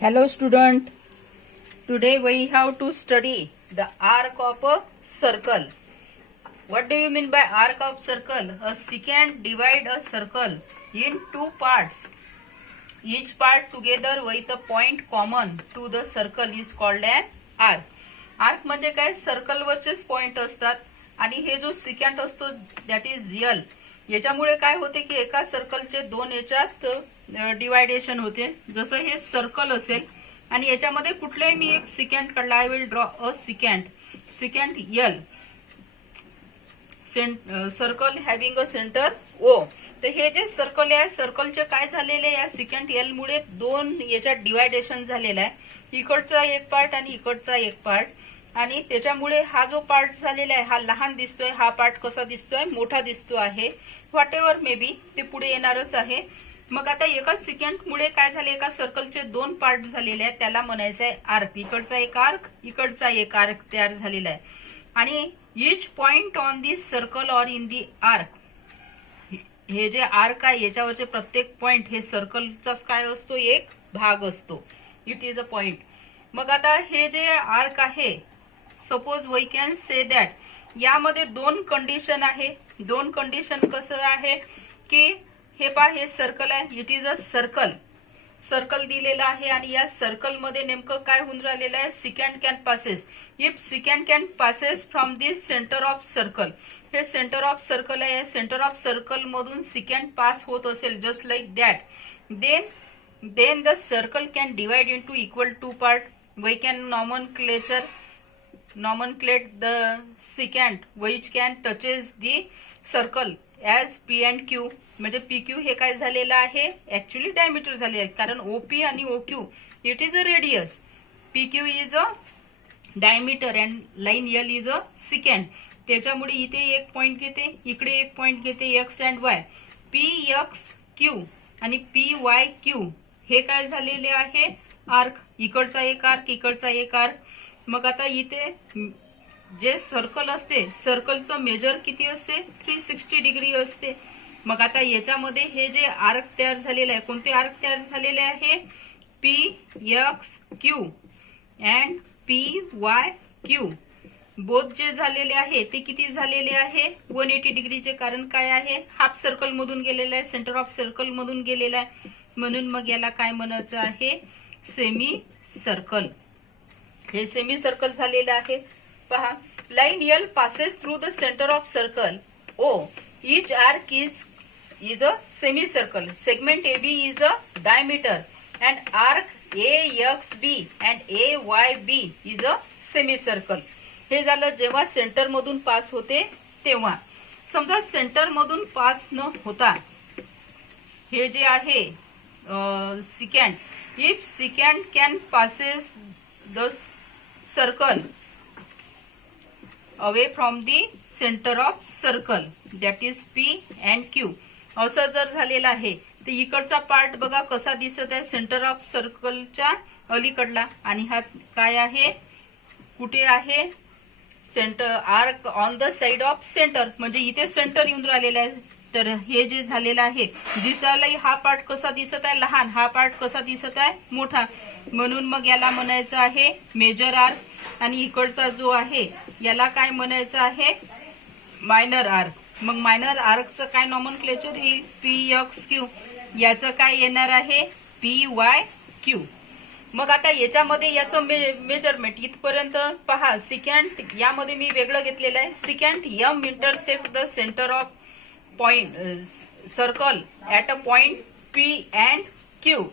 Hello student, today we have to study the arc of a circle. What do you mean by arc of circle? A secant divide a circle in two parts. Each part together with a point common to the circle is called an arc. Arc म्हणजे काय? Circle वरचेच point असतात आणि हे जो सिकॅन्ट असतो that is real. याच्यामुळे काय होते की एका सर्कलचे दोन याच्यात डिवायडेशन होते. जसं हे सर्कल असेल आणि याच्यामध्ये कुठलाही मी एक सिकॅन्ट काढला. I will draw a secant L circle having a centre O. तर हे जे सर्कल आहे सर्कलचे काय झालेले या सिकॅन्ट एल मुळे दोन याच्यात डिवायडेशन झालेलं आहे. इकडचा एक पार्ट आणि इकडचा एक पार्ट आणि त्याच्यामुळे हा जो पार्ट झालेला आहे हा लहान दिसतोय. हा पार्ट कसा दिसतोय? मोठा दिसतो आहे. व्हॉट एव्हर मे बी ते पुढे येणारच आहे. मग आता एका सिकॅन्ट मुळे काय झाले? एका सर्कलचे दोन पार्ट झालेले आहेत. त्याला म्हणायचं आहे आर्क. इकडचा एक आर्क इकडचा एक आर्क तयार झालेला आहे. आणि each point on the circle or in the arc, हे जे आर्क आहे याच्यावरचे प्रत्येक पॉइंट हे सर्कलचाच काय असतो? एक भाग असतो. It is a point. मग आता हे जे आर्क आहे suppose we can say that यामध्ये दोन कंडिशन आहे. दोन कंडिशन कसं आहे की हे पहा हे सर्कल आहे. इट इज अ सर्कल दिलेला आहे आणि या सर्कल मध्ये नेमकं काय होऊन राहिलेलं आहे? Secant can passes. If secant can passes from this centre of circle, हे सेंटर ऑफ सर्कल आहे. सेंटर ऑफ सर्कल मधून सिकॅन्ट पास होत असेल just like that, then the circle can divide into equal two part. We can nomenclate the secant which can touches the circle as P and Q. म्हणजे PQ हे काय झालेलं आहे? Actually diameter झाले आहे. कारण OP आणि OQ it is a radius. PQ is a diameter and line L is a secant. त्याच्यामुळे इथे एक पॉइंट घेते, इकडे एक पॉइंट घेते एक्स अँड वाय. PXQ आणि PYQ हे काय झालेले आहे? आर्क. इकडचा एक आर्क इकडचा एक आर्क. मग आता इथे जे सर्कल असते सर्कलचं मेजर किती असते? 360 डिग्री असते. मग आता याच्यामध्ये हे जे आर्क तयार झालेलं आहे, कोणते आर्क तयार झालेले आहे? PXQ and PYQ. बोथ जे झालेले आहे ते किती झालेले आहे? 180 डिग्रीचे. कारण काय आहे? हाफ सर्कल मधून गेलेलं आहे, सेंटर ऑफ सर्कल मधून गेलेला आहे. म्हणून मग याला काय म्हणायचं आहे? Semi circle. हे सेमी सर्कल झालेलं आहे. पहा, line L passes through the centre of circle O. Each arc is a semi circle. Segment AB is a diameter and arc AXB and AYB is a semi circle. हे झालं जेव्हा centre मधून pass होते तेव्हा. समजा centre मधून pass न होता हे जे आहे secant, if secant can passes the circle away from the centre of circle that is P and Q. असं जर झालेलं आहे तर इकडचा पार्ट बघा कसा दिसत आहे? सेंटर ऑफ सर्कलच्या अलीकडला. आणि हा काय आहे? कुठे आहे? Centre arc on the side of centre. म्हणजे इथे सेंटर येऊन राहिलेलं आहे. तर हे जे झालेलं आहे दिसायला हा पार्ट कसा दिसत आहे? लहान. हा पार्ट कसा दिसत आहे? मोठा. म्हणून मग याला म्हणायचं आहे मेजर आर्क. आणि इकडचा जो आहे याला काय म्हणायचं आहे? Minor arc. मग मायनर आर्कचं काय नॉमनक्लेचर येईल? PXQ. याचं काय येणार आहे? PYQ. मग आता याच्यामध्ये याचं मेजरमेंट इथपर्यंत पहा. सिकॅन्ट यामध्ये मी वेगळं घेतलेलं आहे. सिकॅन्ट M intersect the centre of point circle at a point P and Q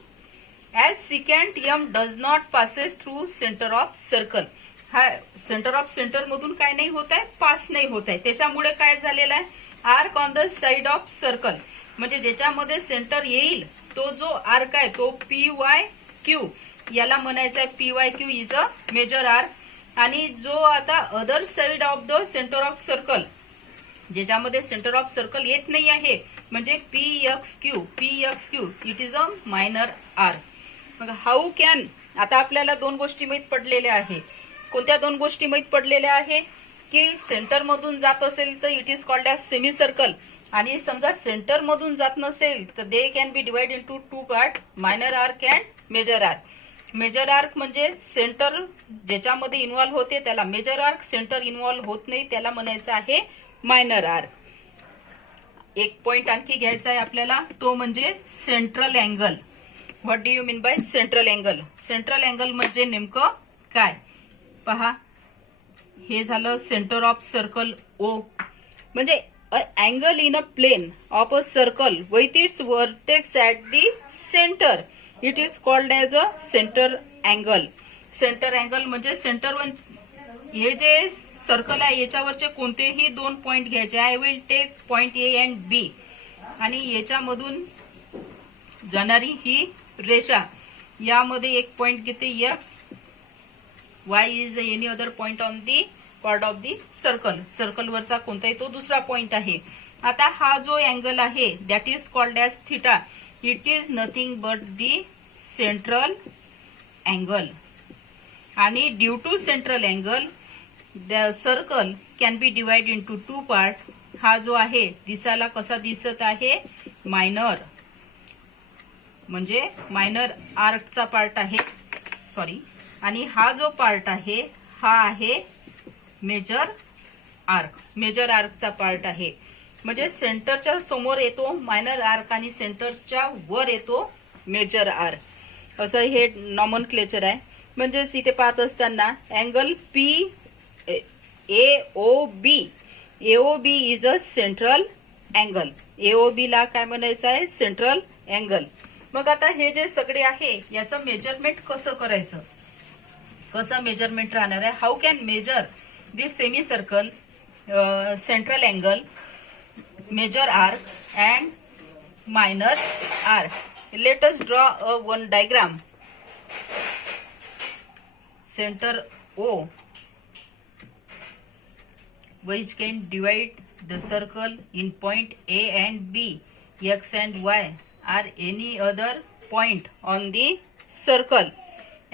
as secant M does not passes through center of circle. हा सेंटर ऑफ सेंटर मधून काय नाही होत आहे? पास नाही होत आहे. त्याच्यामुळे काय झालेला आहे? Arc on the side of circle. म्हणजे ज्याच्यामध्ये सेंटर येईल तो जो आर्क आहे तो PYQ. याला म्हणायचं आहे PYQ is a major arc. आणि जो आता other side of the centre of circle ज्याच्यामध्ये सेंटर ऑफ सर्कल येत नाही आहे म्हणजे PXQ it is a minor arc. मग हाऊ कॅन, आता आपल्याला दोन गोष्टी माहीत पडलेल्या आहे. कोणत्या दोन गोष्टी माहीत पडलेल्या आहे? की सेंटर मधून जात असेल तर it is called as semi circle. आणि समजा सेंटर मधून जात नसेल तर they can be divide into two part, minor arc and major arc. Major arc म्हणजे सेंटर ज्याच्यामध्ये इन्व्हॉल्व होते त्याला मेजर आर्क, सेंटर इन्व्हॉल्व होत नाही त्याला म्हणायचं आहे मायनर आर्क. एक पॉइंट आणखी घ्यायचा आहे आपल्याला, तो म्हणजे central angle. What do you mean by central angle? Central angle म्हणजे नेमकं काय पहा. हे झालं सेंटर ऑफ सर्कल ओ, म्हणजे angle in a plane of a circle with its vertex at the centre, it is called as a centre angle. Centre angle म्हणजे centre one, हे जे सर्कल आहे याच्यावरचे कोणतेही दोन पॉइंट घ्यायचे. I will take point A and B, आणि याच्यामधून जाणारी ही रेषा, यामध्ये एक पॉइंट घेते X, Y is any other point on the part of the circle. सर्कलवरचा कोणताही तो दुसरा पॉइंट आहे. आता हा जो अँगल आहे that is called as theta. It is nothing but the central angle. And due to central angle the circle can be divide into two part. हा जो आहे दिसायला कसा दिसत आहे, मायनर, म्हणजे मायनर आर्कचा पार्ट आहे, सॉरी. आणि हा जो पार्ट आहे हा आहे मेजर आर्क, मेजर आर्कचा पार्ट आहे. म्हणजे सेंटरच्या समोर येतो मायनर आर्क आणि सेंटरच्या वर येतो मेजर आर्क, असं हे नॉमनक्लेचर आहे. म्हणजेच इथे पाहत असताना angle P AOB, AOB is a central angle. AOB ला काय म्हणायचं आहे, सेंट्रल अँगल. मग आता हे जे सगळे आहे याचं मेजरमेंट कसं करायचं, कसं मेजरमेंट राहणार आहे. How can measure this semi circle, central angle, major arc and minor arc. Let us draw a one diagram. Center O which can divide the circle in point A and B, X and Y are any other point on the circle,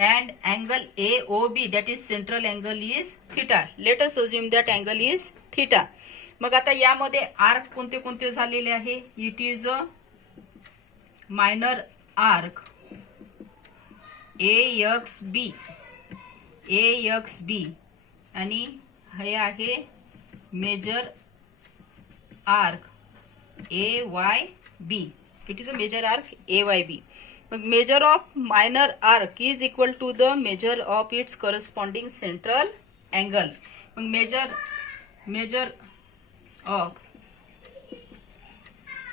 and angle AOB, that is central angle, is theta. Let us assume that angle is theta. मग आता यामध्ये arc कोणते कोणते झालेले आहे. It is a minor arc AXB, आणि हे आहे major arc AYB. It is a major arc AYB. मग measure of minor arc is equal to the measure of its corresponding central angle. मग measure of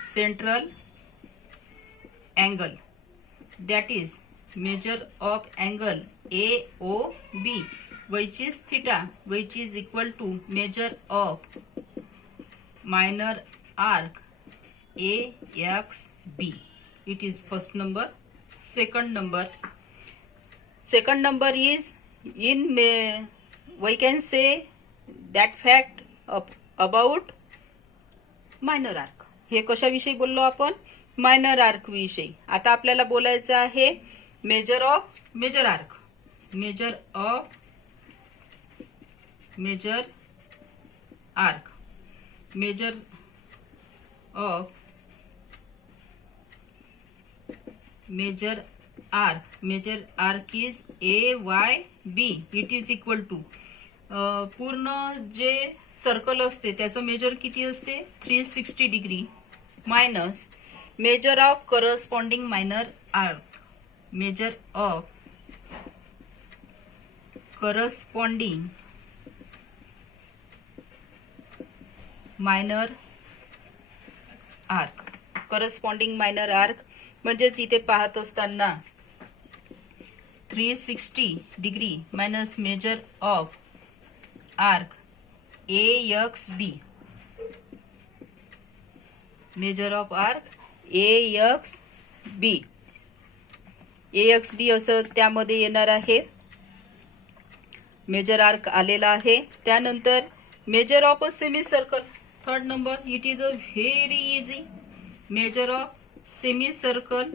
central angle, that is measure of angle AOB, which is theta, which is equal to measure of minor arc AXB. It is first number. Second number is in we can say that fact about minor arc. हे कशाविषयी बोललो आपण, minor arc विषयी. आता आपल्याला बोलायचं आहे measure of major arc. Measure of major arc, measure of major arc, major आर्क इज AYB. It is equal to पूर्ण जे सर्कल असते त्याचं मेजर किती असते, 360 degree, minus measure of corresponding minor arc, measure of corresponding minor arc. Corresponding minor arc म्हणजेच इथे पाहत असताना 360 degree minus measure of arc AXB, measure of arc AXB असं त्यामध्ये येणार आहे. मेजर आर्क आलेला आहे. त्यानंतर measure of a semi circle, third number. It is a very easy. Measure of semi circle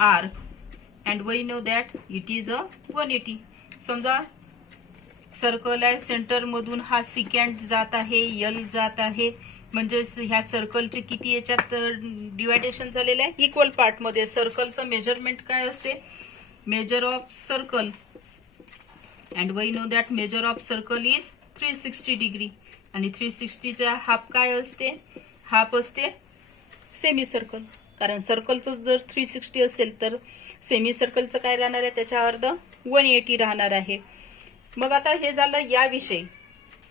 arc and we know that it is a 180. समजा circle आहे, centre मधून हा सिकँड जात आहे, L जात आहे, म्हणजेच ह्या सर्कलचे किती याच्यात डिवायडेशन झालेलं आहे, इक्वल पार्टमध्ये. सर्कलचं मेजरमेंट काय असते, measure of circle, and we know that measure of circle is 360 degree. आणि 360च्या हाफ काय असते, हाफ असते सेमी सर्कल. कारण सर्कलचं जर 360 असेल तर सेमी सर्कलचं काय राहणार आहे, त्याच्या अर्ध 180 राहणार आहे. मग आता हे झालं याविषयी.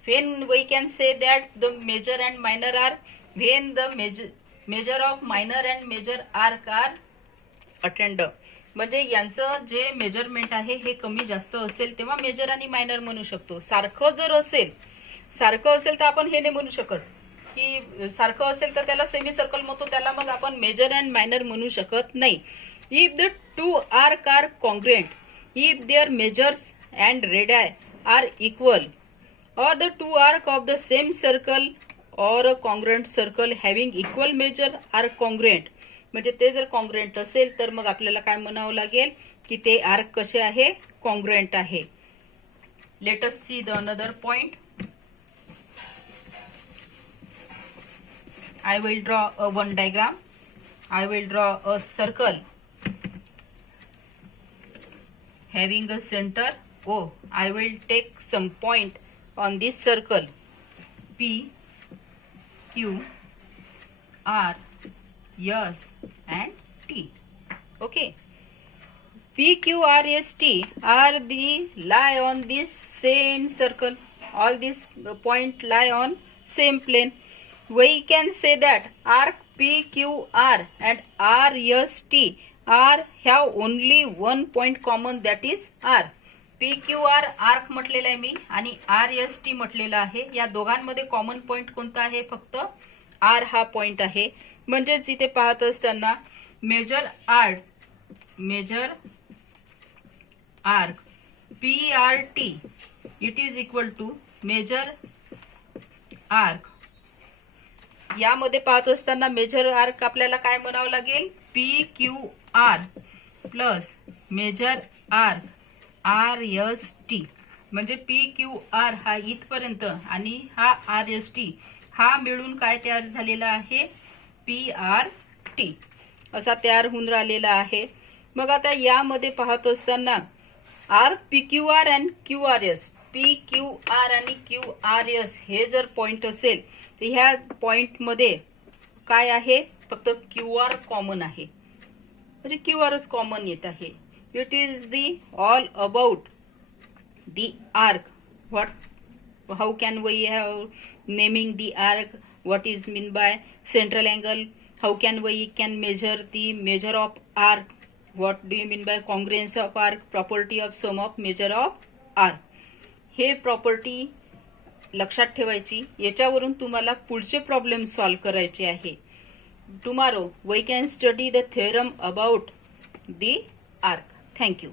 when we can say that the major and minor are when the measure of minor and major arc are attained. म्हणजे यांचं जे मेजरमेंट आहे हे कमी जास्त असेल तेव्हा मेजर आणि मायनर म्हणू शकतो. सारखं जर असेल, सारखं असेल तर आपण हे नाही म्हणू शकत की सारखं असेल तर त्याला सेमी सर्कल म्हणतो, त्याला मग आपण मेजर अँड मायनर म्हणू शकत नाही. If the two arc are congruent, if their measures and radii are equal, or the two arc of the same circle or a congruent circle having equal measure are congruent. म्हणजे ते जर congruent असेल तर मग आपल्याला काय म्हणावं लागेल की ते आर्क कसे आहे, कॉन्ग्रुएंट आहे. Let us see the another point. I will draw a one diagram. I will draw a circle having a center O. I will take some point on this circle P, Q, R, S and T. Okay. P, Q, R, S, T are the lie on this same circle. All these point lie on same plane. We can say that arc P, Q, R and R, S, T are have only one point common, that is R. P Q R arc म्हटलेलं आहे मी आणि R S T म्हटलेलं आहे. या दोघांमध्ये common point कोणता आहे, फक्त आर हा पॉइंट आहे. म्हणजेच इथे पाहत असताना measure arc P R T it is equal to measure arc. यामध्ये पाहत असताना मेजर आर्क आपल्याला काय म्हणावं लागेल, P Q R plus measure arc R S T. म्हणजे पी क्यू आर हा इथपर्यंत आणि हा आर एस टी हा मिळून काय तयार झालेला आहे, पी आर टी असा तयार होऊन राहिलेला आहे. मग आता यामध्ये पाहत असताना arc P Q R and Q R S, P Q R आणि क्यू आर एस हे जर पॉइंट असेल तर ह्या पॉइंटमध्ये काय आहे, फक्त क्यू आर कॉमन आहे. म्हणजे क्यू आरच कॉमन येत आहे. It is the all about the arc. How can we have naming the arc? What is mean by central angle? How can we can measure the measure of arc? What do you mean by congruence of arc? Property of sum of measure of arc. हे property लक्षात ठेवायची. याच्यावरून तुम्हाला पुढचे problem solve करायचे आहे. Tomorrow we can study the theorem about the arc. Thank you.